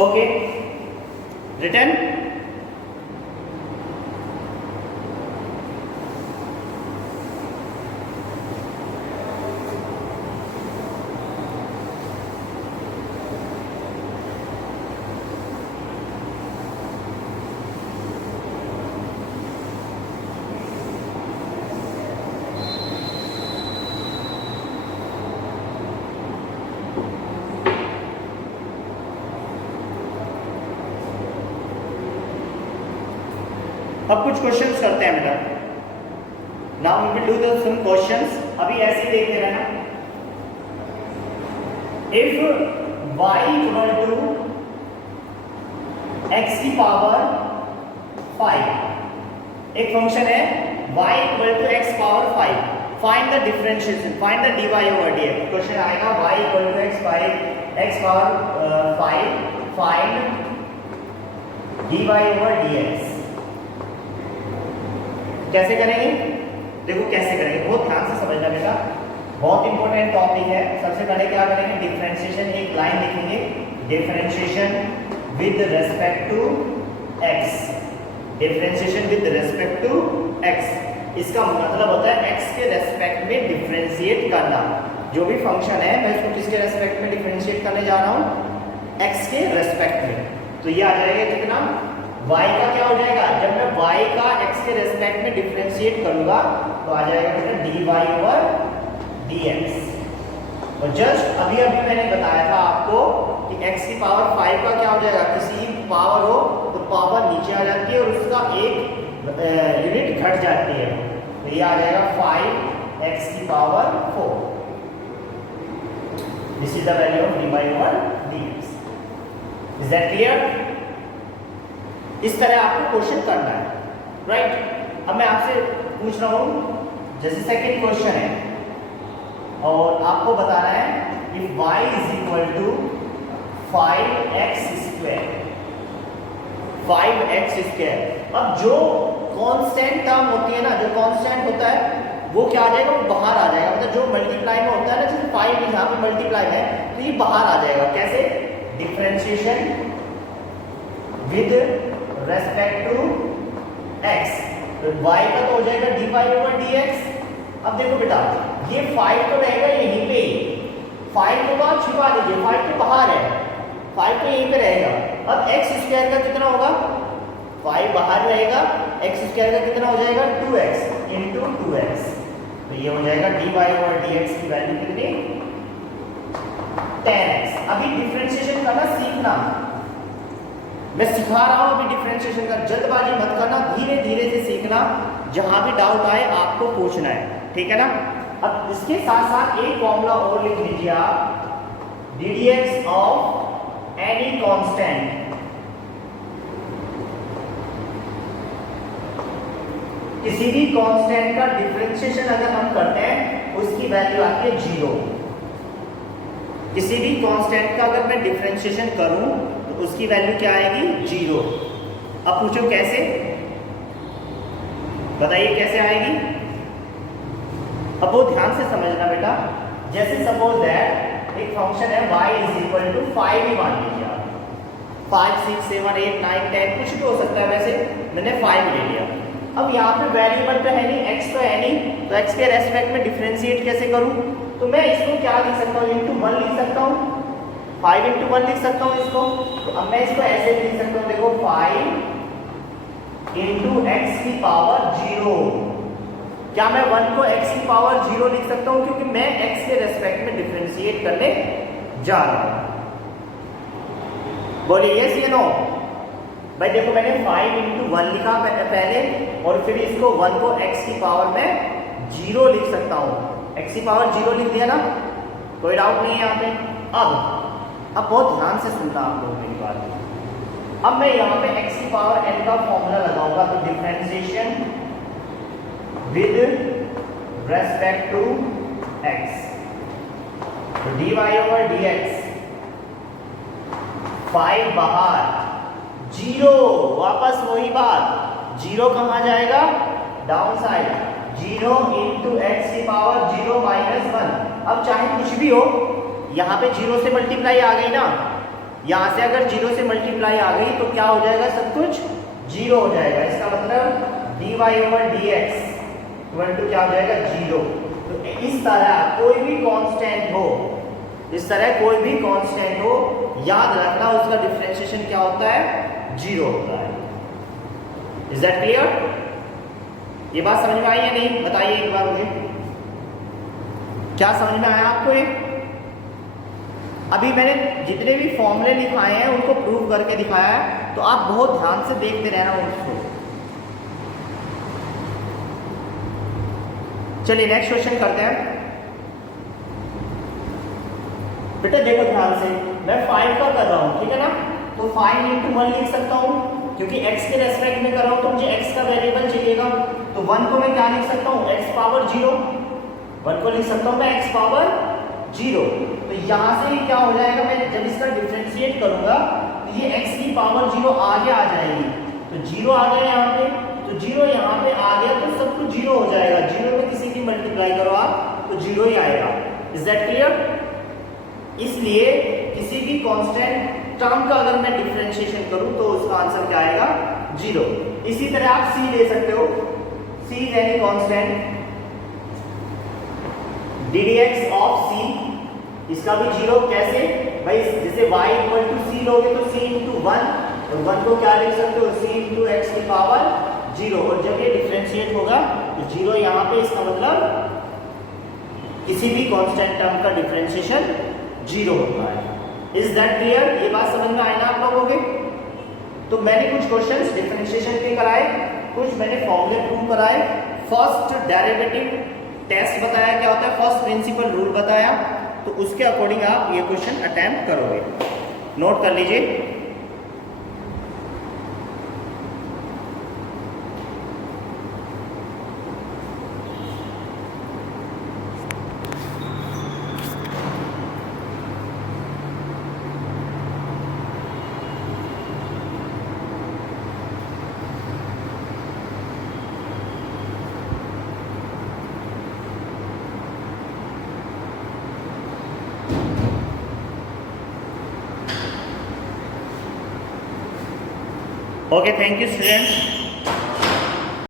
Okay, return. अब कुछ questions करते हैं बेटा। Now we will do the sum questions. अभी ऐसे ही देखते रहना। If y equal to x की पावर 5, एक फंक्शन है y equal to x power 5, find the differentiation, find the dy over dx। Question आएगा y equal to x power 5, find dy over dx। कैसे करेंगे? देखो कैसे करेंगे, बहुत ध्यान से समझना बेटा, बहुत इंपॉर्टेंट टॉपिक है। सबसे पहले क्या करेंगे, डिफरेंशिएशन, एक लाइन लिखेंगे, differentiation with respect to x, differentiation with respect to x। इसका मतलब होता है x के रेस्पेक्ट में डिफरेंशिएट करना। जो भी फंक्शन है मैं इसको किसके रेस्पेक्ट में डिफरेंशिएट करने जा रहा हूँ, x के रेस्पेक्ट में। तो ये आ जाएगा कितना, y का क्या हो जाएगा, जब मैं y का x के रेस्पेक्ट में डिफरेंशिएट करूंगा तो आ जाएगा बेटा dy ओवर dx। और जस्ट अभी अभी मैंने बताया था आपको कि x की पावर 5 का क्या हो जाएगा, किसी पावर हो तो पावर नीचे आ जाती है और उसका एक यूनिट घट जाती है। तो ये आ जाएगा 5x की power 4। This is the value of dy over dx। Is that clear? इस तरह आपको क्वेश्चन करना है, राइट। अब मैं आपसे पूछ रहा हूं, जैसे सेकंड क्वेश्चन है और आपको बताना है if y is equal to 5x square, 5x square. अब जो कांस्टेंट टर्म होती है ना, जो कांस्टेंट होता है वो क्या आ जाएगा, वो बाहर आ जाएगा। मतलब जो मल्टीप्लाई में होता है ना, जैसे 5 यहाँ पे मल्टीप्लाई है तो ये बाहर आ जाएगा। कैसे? Differentiation with respect to x, तो y का तो हो जाएगा dy ओवर dx। अब देखो बेटा, ये 5 तो रहेगा यहीं पे, 5 को बाहर छिपा दीजिए, 5 तो बाहर है, 5 तो यहीं पे रहेगा। अब x स्क्वायर का कितना होगा, 5 बाहर रहेगा, x स्क्वायर का कितना हो जाएगा 2x इंटू 2x। तो ये हो जाएगा dy ओवर dx की वैल्यू कितनी, 10x। अभी डिफरेंशिएशन करना सीखना, मैं सिखा रहा हूं अभी डिफरेंशिएशन का, जल्दबाजी मत करना, धीरे धीरे से सीखना, जहां भी डाउट आए आपको पूछना है, ठीक है ना। अब इसके साथ साथ एक फॉर्मूला और लिख लीजिए आप, ddx ऑफ एनी कांस्टेंट, किसी भी कांस्टेंट का डिफरेंशिएशन अगर हम करते हैं उसकी वैल्यू आती है 0। किसी भी कांस्टेंट का अगर मैं डिफरेंशिएशन करूं तो उसकी वैल्यू क्या आएगी, 0। अब पूछो कैसे, बताइए कैसे आएगी। अब वो ध्यान से समझना बेटा। जैसे सपोज दैट एक फंक्शन है y इज इक्वल टू 5 ही मान लीजिए आप, 5 6 7 8 9 10 कुछ भी हो सकता है, वैसे मैंने 5 ले लिया। अब यहाँ पे वेरिएबल तो है नहीं, x तो है नहीं, तो x के रेस्पेक्ट में डिफरेंशिएट कैसे करूं, तो मैं इसको क्या लिख सकता हूँ, इंटू 1 लिख सकता हूँ, 5 इंटू 1 लिख सकता हूँ इसको। तो अब मैं इसको ऐसे लिख सकता हूँ, देखो 5 इंटू x की पावर 0। क्या मैं 1 को x की पावर 0 लिख सकता हूँ, क्योंकि मैं x के रेस्पेक्ट में डिफरेंशिएट करने जा रहा हूँ। बोलिए यस या नो। भाई देखो मैंने 5 इंटू 1 लिखा पहले, और फिर इसको 1 को x की पावर में 0 लिख सकता हूँ, x की पावर 0 लिख दिया ना, कोई डाउट नहीं है यहाँ पे। अब बहुत ध्यान से सुनना आप लोग मेरी बात। अब मैं यहाँ पे x की पावर n का फॉर्मूला लगाऊंगा, तो differentiation with respect to x, तो dy ओवर dx, 5 बाहर, 0 वापस वही बात, 0 कहाँ जाएगा, डाउन साइड, 0 इंटू एक्स की पावर 0 माइनस 1। अब चाहे कुछ भी हो, यहाँ पे 0 से मल्टीप्लाई आ गई ना, यहाँ से अगर 0 से मल्टीप्लाई आ गई तो क्या हो जाएगा, सब कुछ 0 हो जाएगा। इसका मतलब dy/dx इक्वल टू क्या हो जाएगा, 0। तो इस तरह कोई भी कांस्टेंट हो, इस तरह कोई भी कांस्टेंट हो, याद रखना उसका डिफरेंशिएशन क्या होता है, 0 होता है। Is that clear? ये बात समझ में आई या नहीं, बताइए एक बार मुझे, क्या समझ में आया आपको ये? अभी मैंने जितने भी फॉर्मूले लिखाए हैं उनको प्रूव करके दिखाया है, तो आप बहुत ध्यान से देखते रहना उसको। चलिए नेक्स्ट क्वेश्चन करते हैं। बेटा देखो ध्यान से, मैं 5 का कर रहा हूँ, ठीक है ना, तो 5 × 1 लिख सकता हूँ, क्योंकि x के रेस्पेक्ट में कर रहा हूँ तो मुझे x का वेरिएबल चाहिएगा। तो 1 को मैं क्या लिख सकता हूँ, x पावर 0, 1 को लिख सकता हूँ मैं x पावर 0। तो यहाँ से क्या हो जाएगा, मैं जब इसका डिफरेंशिएट करूंगा तो ये x की पावर 0 आगे आ जाएगी, तो 0 आ गया यहाँ पे, तो 0 यहाँ पे आ गया तो सब कुछ 0 हो जाएगा। 0 में किसी की मल्टीप्लाई करो आप तो 0 ही आएगा। Is that clear? इसलिए किसी भी कांस्टेंट टर्म का अगर मैं डिफरेंशिएशन करूं तो उसका आंसर क्या आएगा, 0। इसी तरह आप c ले सकते हो, c is any constant ddx of c, इसका भी 0। कैसे भाई, जैसे y इक्वल टू c लोगे तो c इंटू 1, और 1 को क्या लिख सकते हो, c इंटू एक्स की पावर 0, और जब ये डिफरेंशिएट होगा तो 0 यहाँ पे, इसका मतलब किसी भी कांस्टेंट टर्म का डिफरेंशिएशन 0 होता है। Is that clear? ये बात समझ में आई ना आप लोगों के? तो मैंने कुछ क्वेश्चंस डिफरेंशिएशन के कराए, कुछ मैंने फॉर्मूले प्रूव कराए, फर्स्ट डेरिवेटिव टेस्ट बताया क्या होता है, फर्स्ट प्रिंसिपल रूल बताया, तो उसके अकॉर्डिंग आप ये क्वेश्चन अटेम्प्ट करोगे। नोट कर लीजिए। Okay, thank you students.